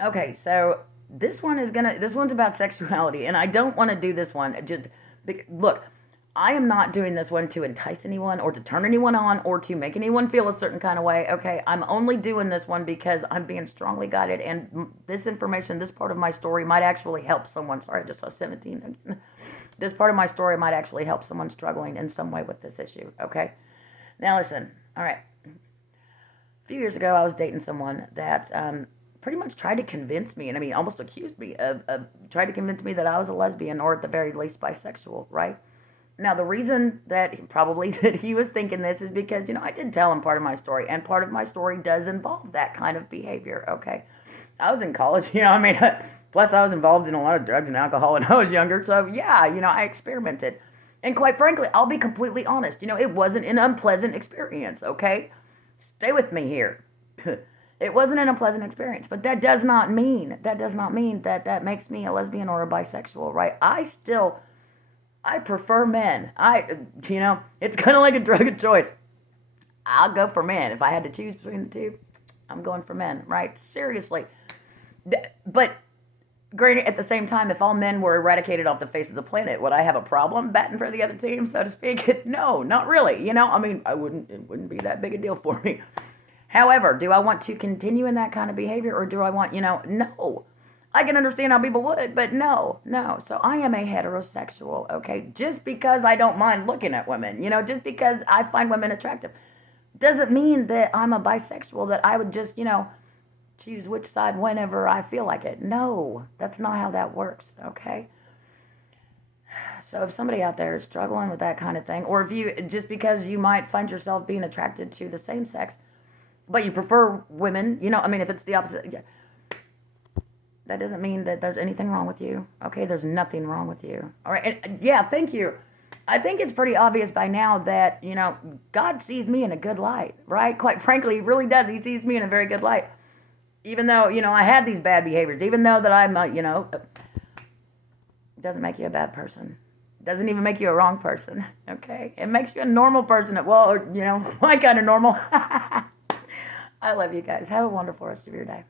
Okay, so this one's about sexuality, and I don't want to do this one. Look, I am not doing this one to entice anyone or to turn anyone on or to make anyone feel a certain kind of way. Okay, I'm only doing this one because I'm being strongly guided, and this information, this part of my story might actually help someone. Sorry, I just saw 17 again. This part of my story might actually help someone struggling in some way with this issue. Okay, now listen. All right, a few years ago, I was dating someone that pretty much tried to convince me, and I mean, almost accused me of tried to convince me that I was a lesbian or at the very least bisexual, right? Now, the reason that probably that he was thinking this is because, I did tell him part of my story, and part of my story does involve that kind of behavior, okay? I was in college, I mean, plus I was involved in a lot of drugs and alcohol when I was younger, so yeah, I experimented. And quite frankly, I'll be completely honest, it wasn't an unpleasant experience, okay? Stay with me here. It wasn't an unpleasant experience, but that does not mean that that makes me a lesbian or a bisexual, right? I prefer men. It's kind of like a drug of choice. I'll go for men. If I had to choose between the two, I'm going for men, right? Seriously. But granted, at the same time, if all men were eradicated off the face of the planet, would I have a problem batting for the other team, so to speak? No, not really. I mean, it wouldn't be that big a deal for me. However, do I want to continue in that kind of behavior, or do I want, no. I can understand how people would, but no, no. So I am a heterosexual, okay? Just because I don't mind looking at women, just because I find women attractive, doesn't mean that I'm a bisexual, that I would just, choose which side whenever I feel like it. No, that's not how that works, okay? So if somebody out there is struggling with that kind of thing, or if you, just because you might find yourself being attracted to the same sex, but you prefer women, I mean, if it's the opposite, yeah, that doesn't mean that there's anything wrong with you. Okay, there's nothing wrong with you. All right, and yeah, thank you. I think it's pretty obvious by now that, God sees me in a good light, right? Quite frankly, He really does. He sees me in a very good light. Even though, I had these bad behaviors, even though that I'm, it doesn't make you a bad person. It doesn't even make you a wrong person, okay? It makes you a normal person. Well, my kind of normal. I love you guys. Have a wonderful rest of your day.